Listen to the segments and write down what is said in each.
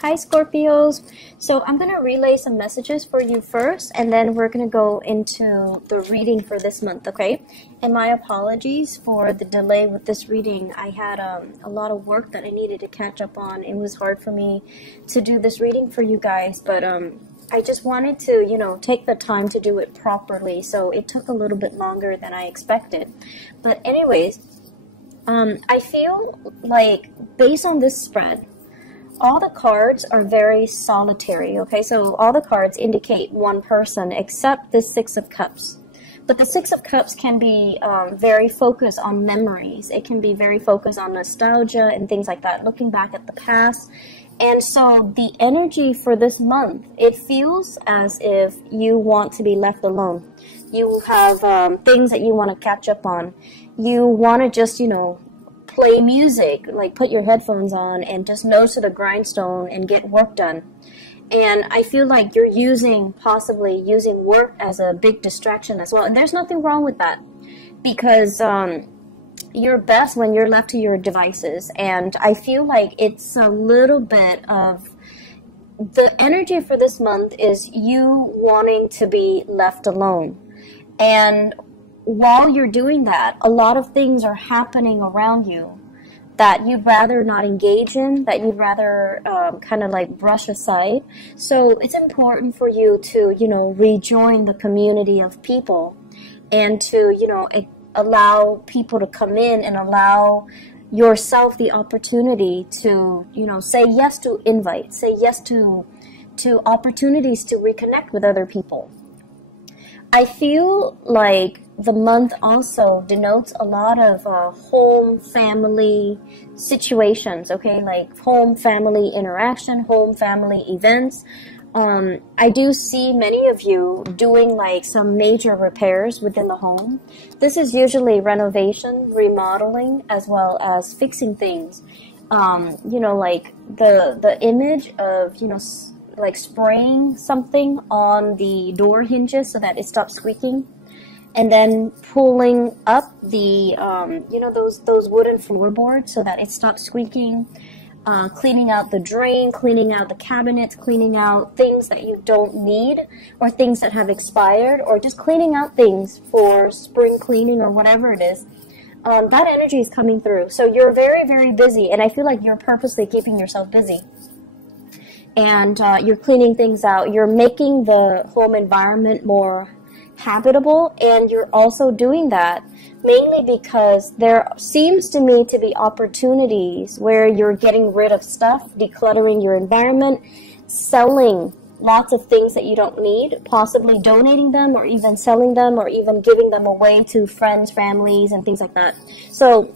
Hi Scorpios. So I'm going to relay some messages for you first, and then we're going to go into the reading for this month, okay? And my apologies for the delay with this reading. I had a lot of work that I needed to catch up on. It was hard for me to do this reading for you guys, but I just wanted to, take the time to do it properly, so it took a little bit longer than I expected. But anyways, I feel like based on this spread, all the cards are very solitary, okay? So all the cards indicate one person except the Six of Cups. But the Six of Cups can be very focused on memories. It can be very focused on nostalgia and things like that, looking back at the past. And so the energy for this month, it feels as if you want to be left alone. You have things that you want to catch up on. You want to just, play music, like put your headphones on and just nose to the grindstone and get work done. And I feel like you're possibly using work as a big distraction as well. And there's nothing wrong with that, because you're best when you're left to your devices. And I feel like it's a little bit of the energy for this month is you wanting to be left alone. And while you're doing that, a lot of things are happening around you that you'd rather not engage in, that you'd rather kind of like brush aside. So it's important for you to, rejoin the community of people and to, allow people to come in and allow yourself the opportunity to, say yes to invites, say yes to opportunities to reconnect with other people. I feel like the month also denotes a lot of home family situations, okay, like home family interaction, home family events. I do see many of you doing like some major repairs within the home. This is usually renovation, remodeling, as well as fixing things. Like the image of, like spraying something on the door hinges so that it stops squeaking, and then pulling up the those wooden floorboards so that it stops squeaking, cleaning out the drain, cleaning out the cabinets, cleaning out things that you don't need or things that have expired, or just cleaning out things for spring cleaning or whatever it is. That energy is coming through. So you're very, very busy, and I feel like you're purposely keeping yourself busy. And you're cleaning things out. You're making the home environment more habitable, and you're also doing that mainly because there seems to me to be opportunities where you're getting rid of stuff, decluttering your environment, selling lots of things that you don't need, possibly donating them or even selling them or even giving them away to friends, families, and things like that. So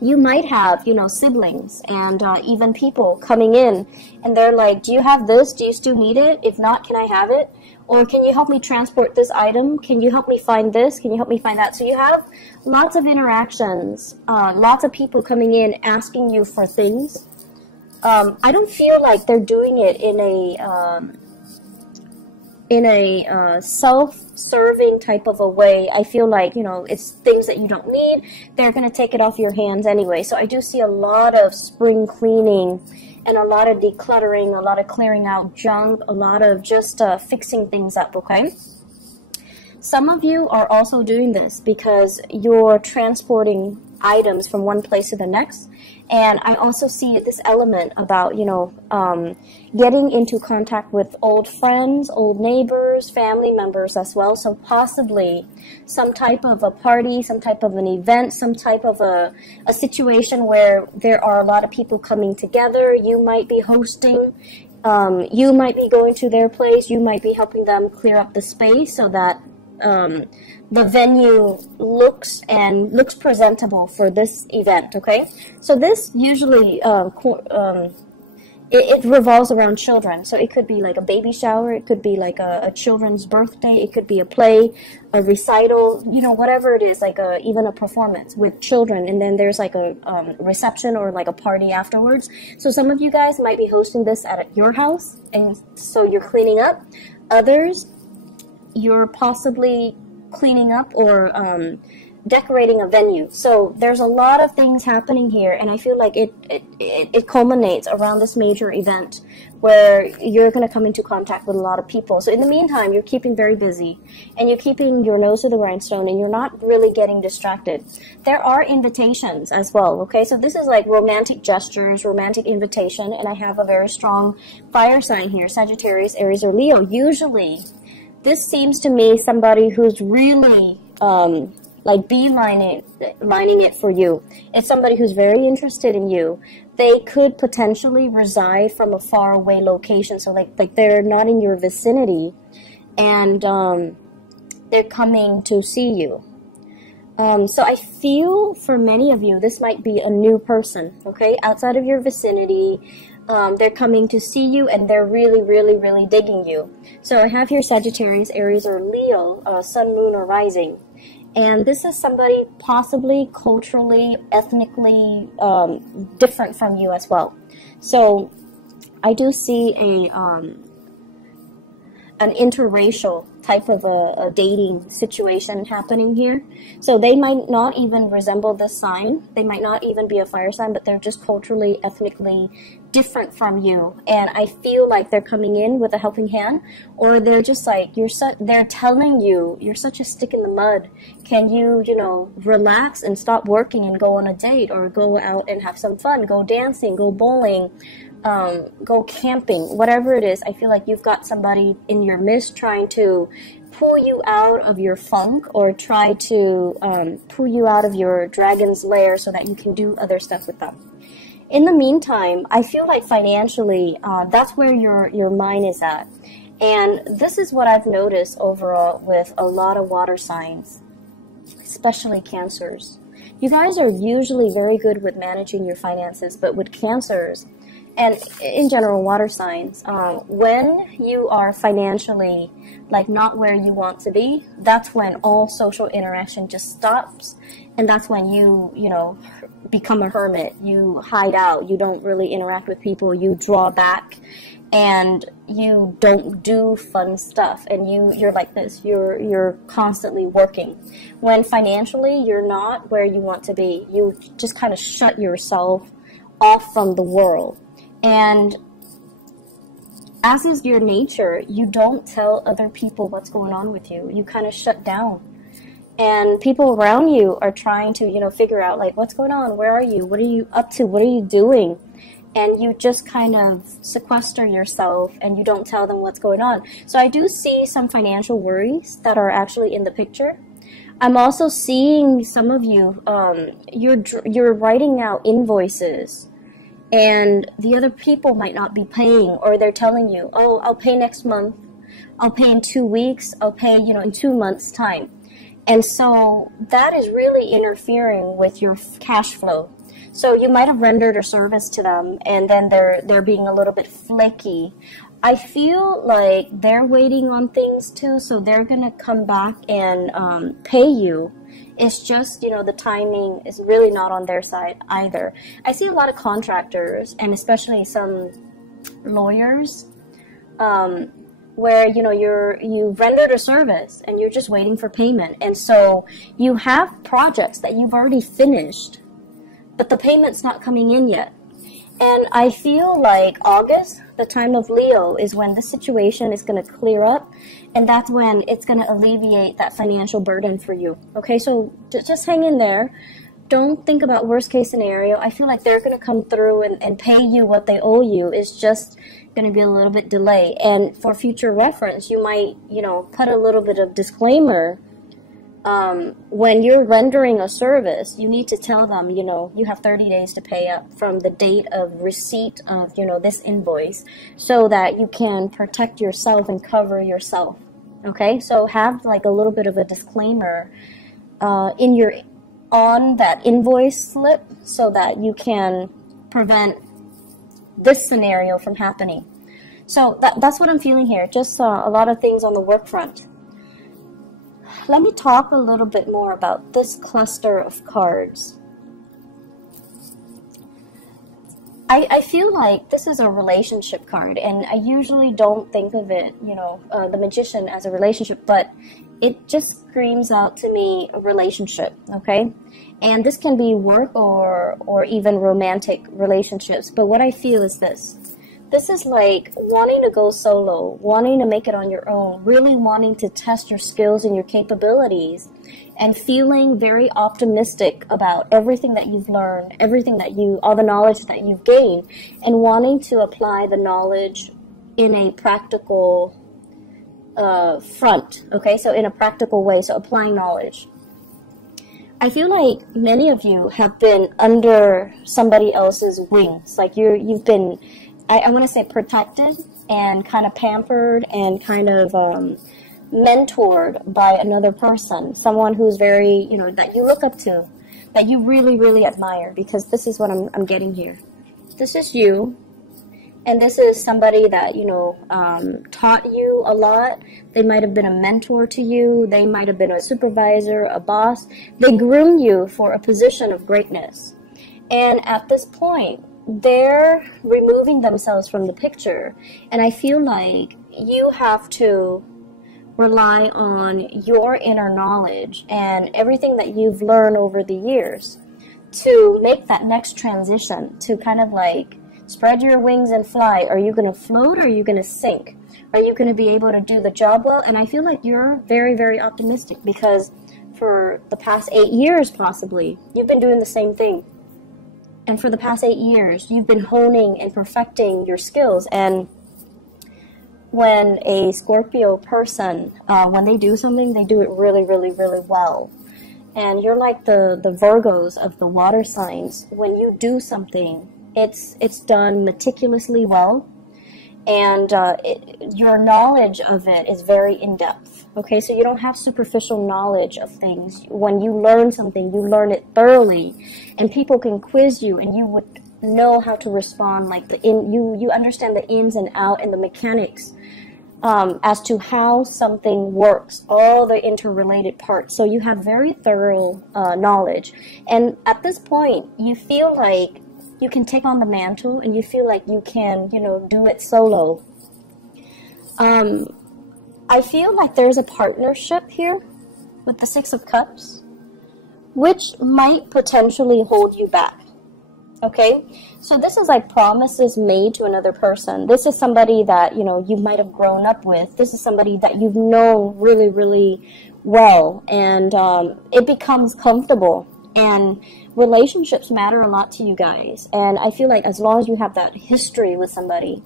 you might have, siblings and even people coming in, and they're like, do you have this? Do you still need it? If not, can I have it? Or can you help me transport this item? Can you help me find this? Can you help me find that? So you have lots of interactions, lots of people coming in asking you for things. I don't feel like they're doing it in a self-serving type of a way. I feel like, it's things that you don't need. They're going to take it off your hands anyway. So I do see a lot of spring cleaning and a lot of decluttering, a lot of clearing out junk, a lot of just fixing things up, okay? Some of you are also doing this because you're transporting items from one place to the next. And I also see this element about, getting into contact with old friends, old neighbors, family members as well. So possibly some type of a party, some type of an event, some type of a situation where there are a lot of people coming together. You might be hosting, you might be going to their place, you might be helping them clear up the space so that the venue looks presentable for this event, okay? So this usually it revolves around children. So it could be like a baby shower, it could be like a children's birthday, it could be a play, a recital, whatever it is, like even a performance with children, and then there's like a reception or like a party afterwards. So some of you guys might be hosting this at your house, and so you're cleaning up. Others, you're possibly cleaning up or decorating a venue. So there's a lot of things happening here, and I feel like it culminates around this major event where you're going to come into contact with a lot of people. So in the meantime, you're keeping very busy, and you're keeping your nose to the grindstone, and you're not really getting distracted. There are invitations as well, okay? So this is like romantic gestures, romantic invitation, and I have a very strong fire sign here, Sagittarius, Aries, or Leo. Usually, this seems to me somebody who's really like lining it for you. It's somebody who's very interested in you. They could potentially reside from a far away location, so like they're not in your vicinity, and they're coming to see you. So I feel for many of you, this might be a new person, okay, outside of your vicinity. They're coming to see you, and they're really, really, really digging you. So I have here Sagittarius, Aries, or Leo, Sun, Moon, or Rising. And this is somebody possibly culturally, ethnically different from you as well. So I do see an interracial type of a dating situation happening here. So they might not even resemble this sign. They might not even be a fire sign, but they're just culturally, ethnically different from you. And I feel like they're coming in with a helping hand, or they're just like, they're telling you, you're such a stick in the mud. Can you, relax and stop working and go on a date, or go out and have some fun, go dancing, go bowling, go camping, whatever it is. I feel like you've got somebody in your midst trying to pull you out of your funk, or try to pull you out of your dragon's lair so that you can do other stuff with them. In the meantime, I feel like financially, that's where your mind is at. And this is what I've noticed overall with a lot of water signs, especially Cancers. You guys are usually very good with managing your finances, but with Cancers, and in general water signs, when you are financially like not where you want to be, that's when all social interaction just stops, and that's when you become a hermit. You hide out, you don't really interact with people, you draw back, and you don't do fun stuff, and you're like this, you're constantly working. When financially you're not where you want to be, you just kind of shut yourself off from the world. And as is your nature, you don't tell other people what's going on with you. You kind of shut down. And people around you are trying to, figure out, like, what's going on? Where are you? What are you up to? What are you doing? And you just kind of sequester yourself, and you don't tell them what's going on. So I do see some financial worries that are actually in the picture. I'm also seeing some of you, you're writing out invoices, and the other people might not be paying, or they're telling you, oh, I'll pay next month, I'll pay in 2 weeks, I'll pay, in 2 months' time. And so that is really interfering with your cash flow. So you might have rendered a service to them, and then they're being a little bit flaky. I feel like they're waiting on things too, so they're going to come back and pay you. It's just, the timing is really not on their side either. I see a lot of contractors, and especially some lawyers, where, you rendered a service and you're just waiting for payment. And so you have projects that you've already finished, but the payment's not coming in yet. And I feel like August, the time of Leo, is when the situation is going to clear up, and that's when it's going to alleviate that financial burden for you. Okay, so just hang in there. Don't think about worst case scenario. I feel like they're going to come through and pay you what they owe you. It's just going to be a little bit delayed. And for future reference, you might, put a little bit of disclaimer. When you're rendering a service, you need to tell them, you have 30 days to pay up from the date of receipt of, this invoice, so that you can protect yourself and cover yourself. Okay, so have like a little bit of a disclaimer on that invoice slip, so that you can prevent this scenario from happening. So that's what I'm feeling here. Just a lot of things on the work front. Let me talk a little bit more about this cluster of cards. I feel like this is a relationship card, and I usually don't think of it, you know, the Magician as a relationship, but it just screams out to me a relationship, okay? And this can be work or even romantic relationships, but what I feel is this. This is like wanting to go solo, wanting to make it on your own, really wanting to test your skills and your capabilities, and feeling very optimistic about everything that you've learned, all the knowledge that you've gained, and wanting to apply the knowledge in a practical front, okay? So in a practical way, so applying knowledge. I feel like many of you have been under somebody else's wings, like you've been, I want to say protected and kind of pampered and kind of mentored by another person, someone who's very, you know, that you look up to, that you really, really admire, because this is what I'm getting here. This is you, and this is somebody that, you know, taught you a lot. They might have been a mentor to you. They might have been a supervisor, a boss. They groomed you for a position of greatness. And at this point, they're removing themselves from the picture. And I feel like you have to rely on your inner knowledge and everything that you've learned over the years to make that next transition, to kind of like spread your wings and fly. Are you going to float or are you going to sink? Are you going to be able to do the job well? And I feel like you're very, very optimistic, because for the past 8 years, possibly, you've been doing the same thing. And for the past 8 years, you've been honing and perfecting your skills. And when a Scorpio person, when they do something, they do it really, really, really well. And you're like the Virgos of the water signs. When you do something, it's done meticulously well, and your knowledge of it is very in-depth. Okay, so you don't have superficial knowledge of things. When you learn something, you learn it thoroughly, and people can quiz you, and you would know how to respond. Like you understand the ins and out and the mechanics as to how something works, all the interrelated parts. So you have very thorough knowledge, and at this point, you feel like you can take on the mantle, and you feel like you can, you know, do it solo. I feel like there's a partnership here with the Six of Cups, which might potentially hold you back. Okay, so this is like promises made to another person. This is somebody that, you know, you might have grown up with. This is somebody that you've known really, really well, and it becomes comfortable. And relationships matter a lot to you guys. And I feel like as long as you have that history with somebody,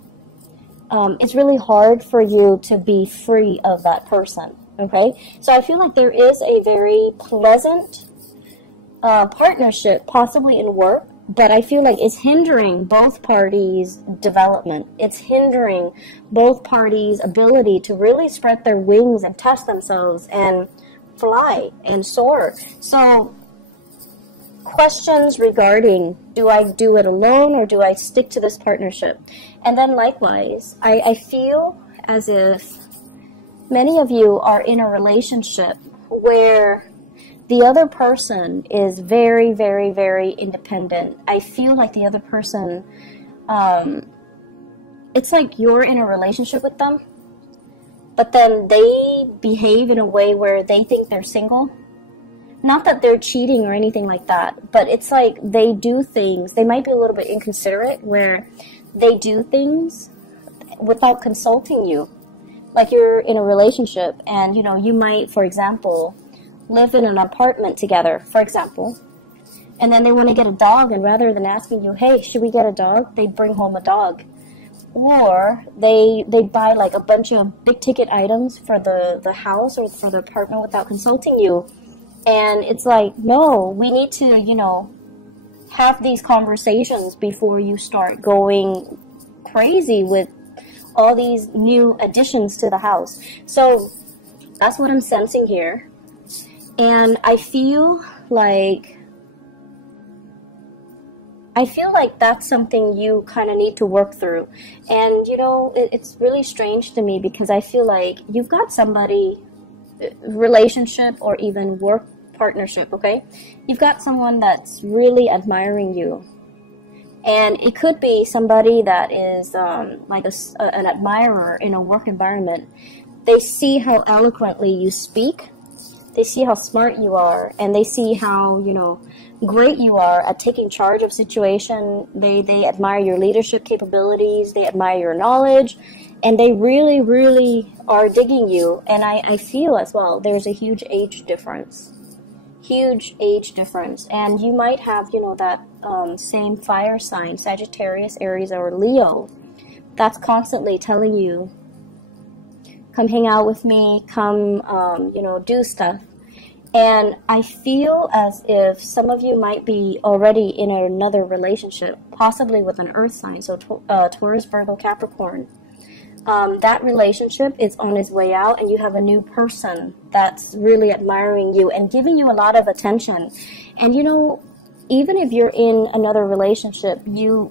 it's really hard for you to be free of that person. Okay, so I feel like there is a very pleasant partnership, possibly in work, but I feel like it's hindering both parties' development. It's hindering both parties' ability to really spread their wings and test themselves and fly and soar. So questions regarding, do I do it alone or do I stick to this partnership? And then likewise, I feel as if many of you are in a relationship where the other person is very, very, very independent. I feel like the other person, it's like you're in a relationship with them, but then they behave in a way where they think they're single. Not that they're cheating or anything like that, but it's like they do things, they might be a little bit inconsiderate, where they do things without consulting you. Like you're in a relationship and, you know, you might, for example, live in an apartment together, for example, and then they want to get a dog, and rather than asking you, hey, should we get a dog, they bring home a dog. Or they buy like a bunch of big ticket items for the house or for the apartment without consulting you. And it's like, no, we need to, you know, have these conversations before you start going crazy with all these new additions to the house. So that's what I'm sensing here. And I feel like that's something you kind of need to work through. And, you know, it's really strange to me, because I feel like you've got somebody, relationship or even work partnership, okay? You've got someone that's really admiring you. And it could be somebody that is like an admirer in a work environment. They see how eloquently you speak. They see how smart you are, and they see how, you know, great you are at taking charge of situation. They admire your leadership capabilities. They admire your knowledge, and they really, really are digging you. And I feel as well there's a huge age difference. Huge age difference. And you might have, you know, that same fire sign, Sagittarius, Aries, or Leo, that's constantly telling you, come hang out with me, come, you know, do stuff. And I feel as if some of you might be already in another relationship, possibly with an earth sign, so Taurus, Virgo, Capricorn. That relationship is on its way out, and you have a new person that's really admiring you and giving you a lot of attention. And, you know, even if you're in another relationship, you're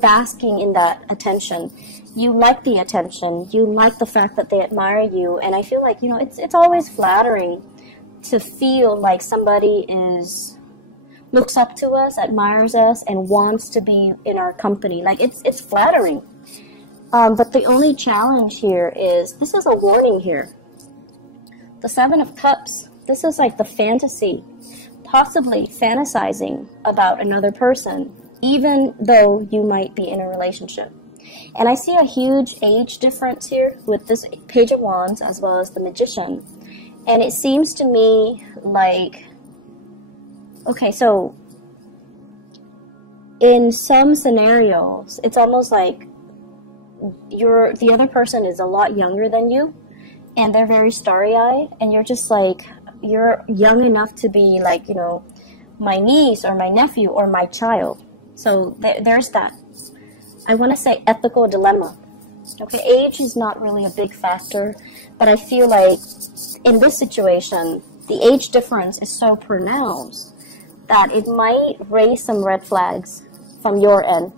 basking in that attention. You like the attention. You like the fact that they admire you. And I feel like, you know, it's always flattering to feel like somebody looks up to us, admires us, and wants to be in our company. Like, it's flattering. But the only challenge here is, this is a warning here. The Seven of Cups, this is like the fantasy, possibly fantasizing about another person, even though you might be in a relationship. And I see a huge age difference here with this Page of Wands as well as the Magician. And it seems to me like, okay, so in some scenarios, it's almost like the other person is a lot younger than you, and they're very starry-eyed, and you're just like, you're young enough to be like, you know, my niece or my nephew or my child. So there's that. I want to say ethical dilemma. Okay, age is not really a big factor, but I feel like in this situation, the age difference is so pronounced that it might raise some red flags from your end.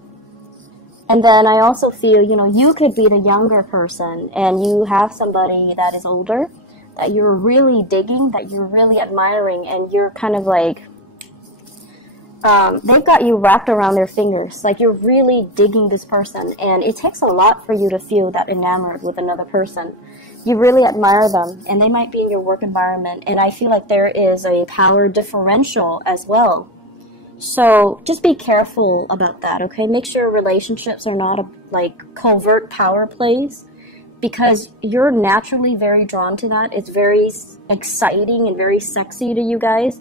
And then I also feel, you know, you could be the younger person and you have somebody that is older that you're really digging, that you're really admiring, and you're kind of like, they've got you wrapped around their fingers. Like, you're really digging this person, and it takes a lot for you to feel that enamored with another person. You really admire them, and they might be in your work environment, and I feel like there is a power differential as well. So just be careful about that, okay? Make sure relationships are not like covert power plays, because you're naturally very drawn to that. It's very exciting and very sexy to you guys.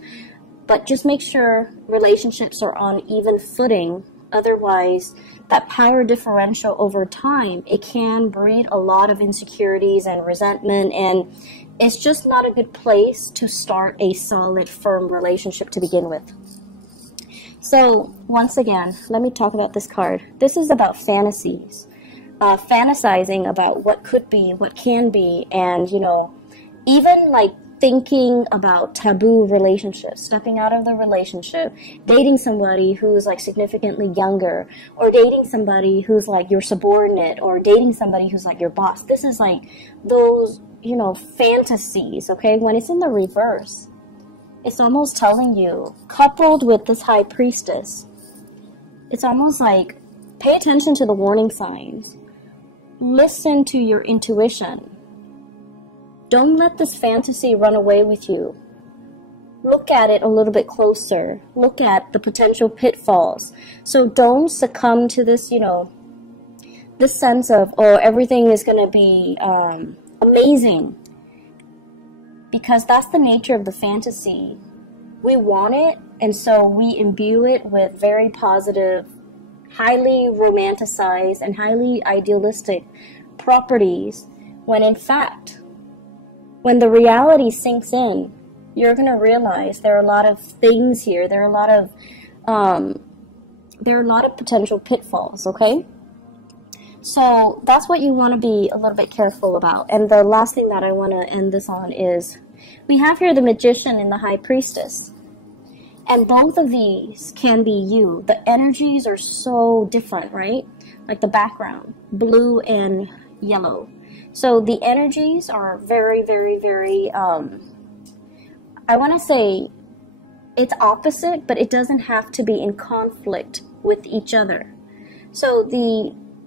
But just make sure relationships are on even footing. Otherwise, that power differential over time, it can breed a lot of insecurities and resentment, and it's just not a good place to start a solid, firm relationship to begin with. So, once again, let me talk about this card. This is about fantasies. Fantasizing about what could be, what can be, and, you know, even like thinking about taboo relationships, stepping out of the relationship, dating somebody who's like significantly younger, or dating somebody who's like your subordinate, or dating somebody who's like your boss. This is like those, you know, fantasies, okay? When it's in the reverse, it's almost telling you, coupled with this High Priestess, it's almost like, pay attention to the warning signs. Listen to your intuition. Don't let this fantasy run away with you. Look at it a little bit closer. Look at the potential pitfalls. So don't succumb to this, you know, this sense of, oh, everything is going to be amazing. Because that's the nature of the fantasy. We want it, and so we imbue it with very positive, highly romanticized, and highly idealistic properties, when in fact, when the reality sinks in, you're going to realize there are a lot of things here. There are a lot of potential pitfalls, okay? So that's what you want to be a little bit careful about. And the last thing that I want to end this on is, we have here the Magician and the High Priestess. And both of these can be you. The energies are so different, right? Like the background, blue and yellow. So the energies are very, very, very, I want to say it's opposite, but it doesn't have to be in conflict with each other. So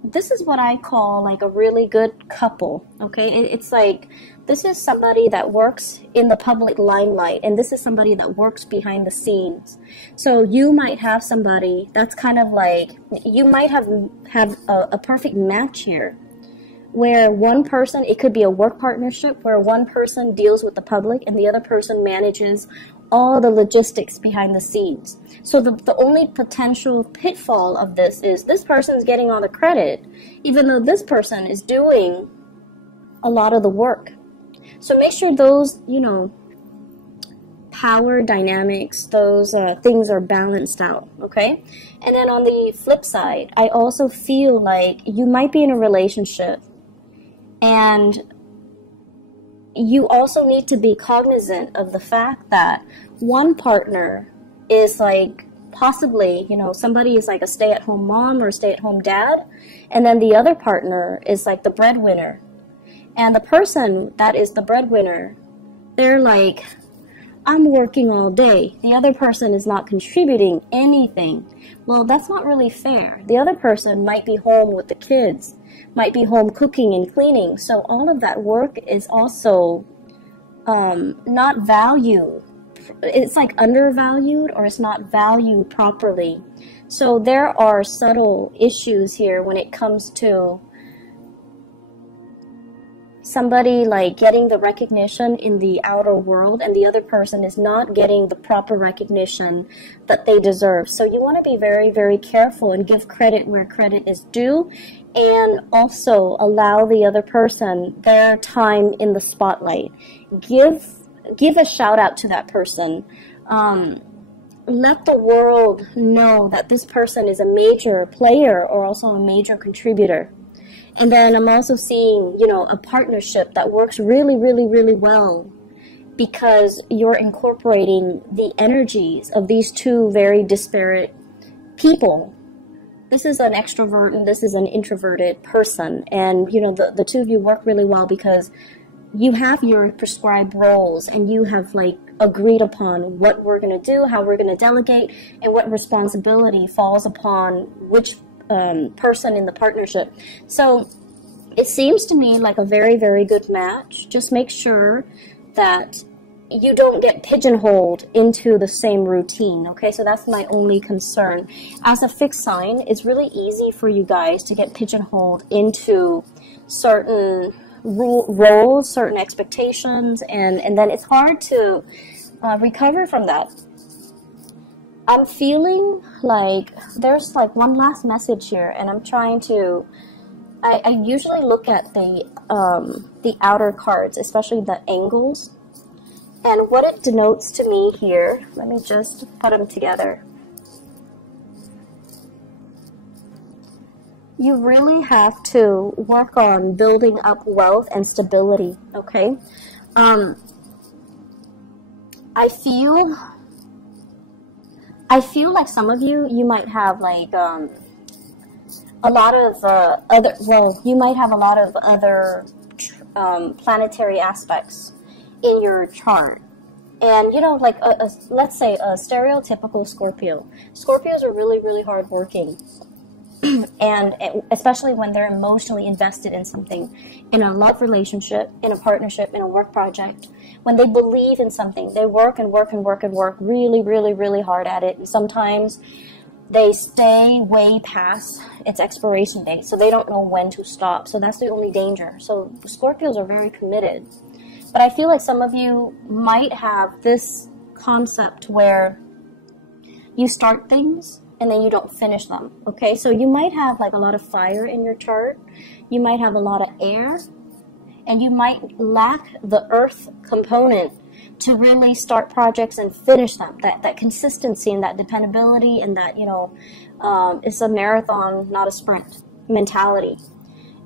this is what I call like a really good couple, okay? It's like, this is somebody that works in the public limelight, and this is somebody that works behind the scenes. So you might have somebody that's kind of like, you might have a perfect match here, where one person, it could be a work partnership, where one person deals with the public and the other person manages all the logistics behind the scenes. So the only potential pitfall of this is this person is getting all the credit, even though this person is doing a lot of the work. So make sure those, you know, power dynamics, those things are balanced out, okay? And then on the flip side, I also feel like you might be in a relationship, and you also need to be cognizant of the fact that one partner is like possibly, you know, somebody is like a stay-at-home mom or stay-at-home dad, and then the other partner is like the breadwinner. And the person that is the breadwinner, they're like, I'm working all day. The other person is not contributing anything. Well, that's not really fair. The other person might be home with the kids, might be home cooking and cleaning. So all of that work is also not valued. It's like undervalued, or it's not valued properly. So there are subtle issues here when it comes to somebody like getting the recognition in the outer world, and the other person is not getting the proper recognition that they deserve. So you want to be very, very careful and give credit where credit is due, and also allow the other person their time in the spotlight. Give a shout out to that person. Let the world know that this person is a major player or also a major contributor. And then I'm also seeing, you know, a partnership that works really, really, really well, because you're incorporating the energies of these two very disparate people. This is an extrovert and this is an introverted person. And, you know, the two of you work really well because you have your prescribed roles, and you have like agreed upon what we're going to do, how we're going to delegate, and what responsibility falls upon which person in the partnership. So it seems to me like a very, very good match. Just make sure that you don't get pigeonholed into the same routine, okay? So that's my only concern. As a fixed sign, it's really easy for you guys to get pigeonholed into certain roles, certain expectations, and then it's hard to recover from that. I'm feeling like there's like one last message here, and I'm trying to, I usually look at the outer cards, especially the angles, and what it denotes to me here, let me just put them together. You really have to work on building up wealth and stability, okay? I feel like some of you might have like a lot of you might have a lot of other planetary aspects in your chart. And, you know, like, let's say a stereotypical Scorpio. Scorpios are really, really hardworking. And especially when they're emotionally invested in something, in a love relationship, in a partnership, in a work project. When they believe in something, they work and work and work and work really, really, really hard at it. And sometimes they stay way past its expiration date, so they don't know when to stop. So that's the only danger. So Scorpios are very committed. But I feel like some of you might have this concept where you start things and then you don't finish them, okay? So you might have like a lot of fire in your chart. You might have a lot of air, and you might lack the earth component to really start projects and finish them. That consistency and that dependability, and that, you know, it's a marathon, not a sprint mentality.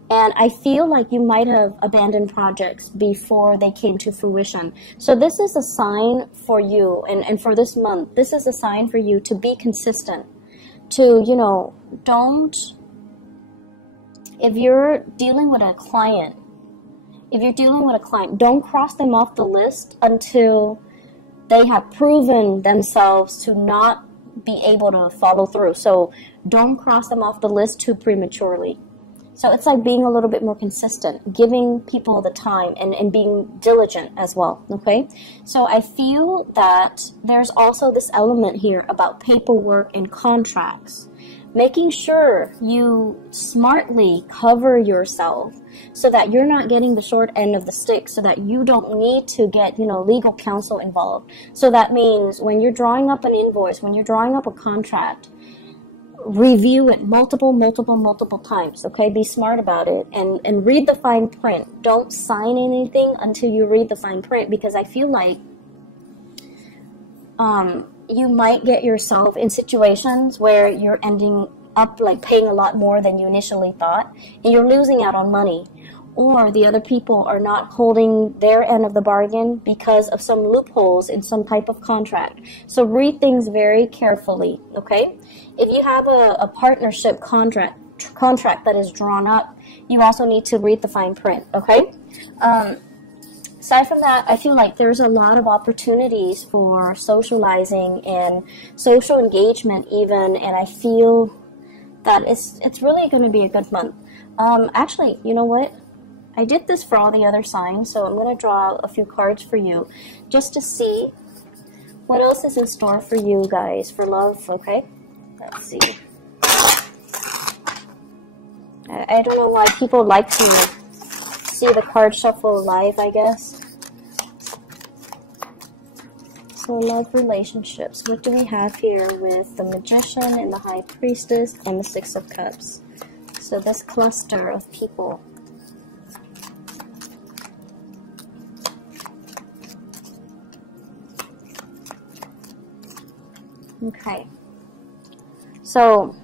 And I feel like you might have abandoned projects before they came to fruition. So this is a sign for you, and for this month, this is a sign for you to be consistent. To, you know, if you're dealing with a client, don't cross them off the list until they have proven themselves to not be able to follow through. So don't cross them off the list too prematurely. So it's like being a little bit more consistent, giving people the time and being diligent as well, okay? So I feel that there's also this element here about paperwork and contracts. Making sure you smartly cover yourself so that you're not getting the short end of the stick, so that you don't need to get, legal counsel involved. So that means when you're drawing up an invoice, when you're drawing up a contract, review it multiple times, okay? Be smart about it and read the fine print. Don't sign anything until you read the fine print, because I feel like you might get yourself in situations where you're ending up like paying a lot more than you initially thought, and you're losing out on money, or the other people are not holding their end of the bargain because of some loopholes in some type of contract. So read things very carefully, okay? If you have a partnership contract that is drawn up, you also need to read the fine print, okay? Aside from that, I feel like there's a lot of opportunities for socializing and social engagement even, and I feel that it's really going to be a good month. Actually, you know what? I did this for all the other signs, so I'm going to draw out a few cards for you just to see what else is in store for you guys for love, okay? Let's see. I don't know why people like to see the card shuffle live, I guess. So love, relationships. What do we have here with the Magician and the High Priestess and the Six of Cups? So this cluster of people. Okay. So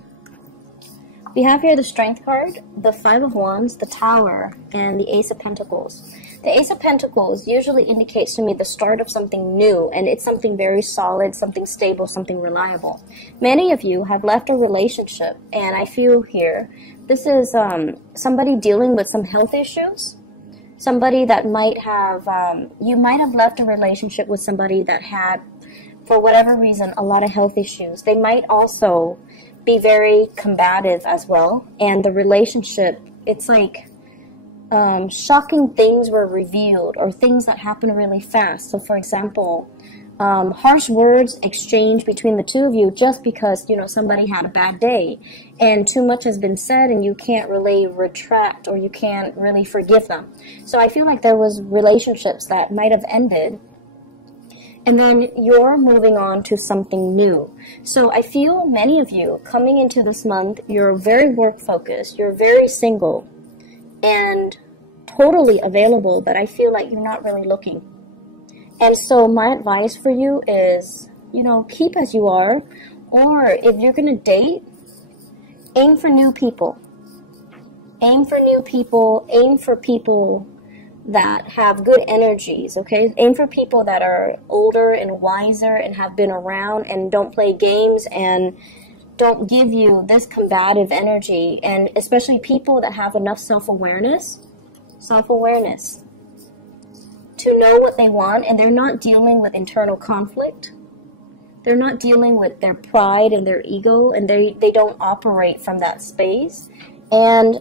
we have here the Strength card, the Five of Wands, the Tower, and the Ace of Pentacles. The Ace of Pentacles usually indicates to me the start of something new, and it's something very solid, something stable, something reliable. Many of you have left a relationship, and I feel here this is somebody dealing with some health issues. Somebody that might have, you might have left a relationship with somebody that had, for whatever reason, a lot of health issues. They might also be very combative as well, and the relationship, it's like shocking things were revealed, or things that happen really fast. So for example, harsh words exchanged between the two of you just because, somebody had a bad day and too much has been said and you can't really retract, or you can't really forgive them. So I feel like there was relationships that might have ended, and then you're moving on to something new. So I feel many of you coming into this month, you're very work focused, you're very single and totally available, but I feel like you're not really looking. And so my advice for you is, keep as you are, or if you're going to date, aim for new people. Aim for new people, aim for people that have good energies, okay? Aim for people that are older and wiser and have been around and don't play games and don't give you this combative energy, and especially people that have enough self-awareness to know what they want, and they're not dealing with internal conflict. They're not dealing with their pride and their ego, and they don't operate from that space. And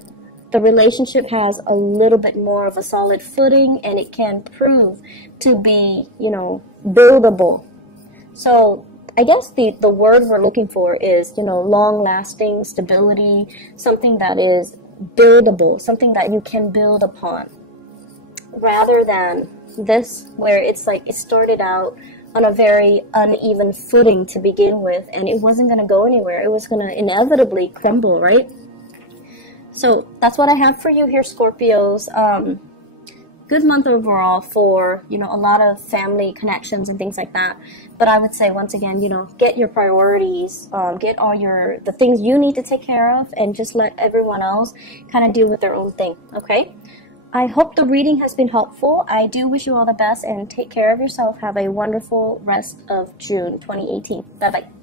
the relationship has a little bit more of a solid footing, and it can prove to be, buildable. So I guess the word we're looking for is, long-lasting stability, something that is buildable, something that you can build upon, rather than this where it's like it started out on a very uneven footing to begin with, and it wasn't going to go anywhere. It was going to inevitably crumble, right? So that's what I have for you here, Scorpios. Good month overall for, a lot of family connections and things like that. But I would say, once again, get your priorities, get all the things you need to take care of, and just let everyone else kind of deal with their own thing, okay? I hope the reading has been helpful. I do wish you all the best, and take care of yourself. Have a wonderful rest of June 2018. Bye-bye.